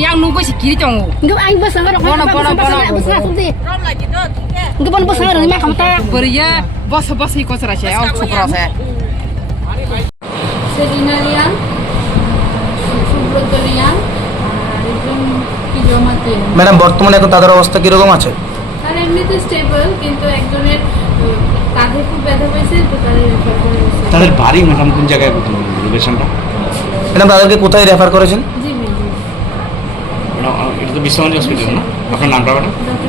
yang nunggu si kiri cong. Enggak anh bớt sáng rồi. Bona bona bona. Enggak bon bớt sáng rồi mà không ta. Beria bos ikut serasa ya, cukup rasa. Selinalian, subrotolian, রিজন পিজমাতে। Madam বর্তমানে এখন তাদের অবস্থা কি রকম আছে? আর এমনিতে স্টেবল, কিন্তু একজনের কাঁধে খুব ব্যথা পেয়েছে, তো তাদের বাড়ি ম্যাডাম কোন জায়গায় রিলেশনটা? ম্যাডাম তাদেরকে কোথায় রেফার করেছেন? জি জি। এটা তো বিশ্বভারতী হসপিটাল না? আপনার নামটা ম্যাডাম? ডক্টর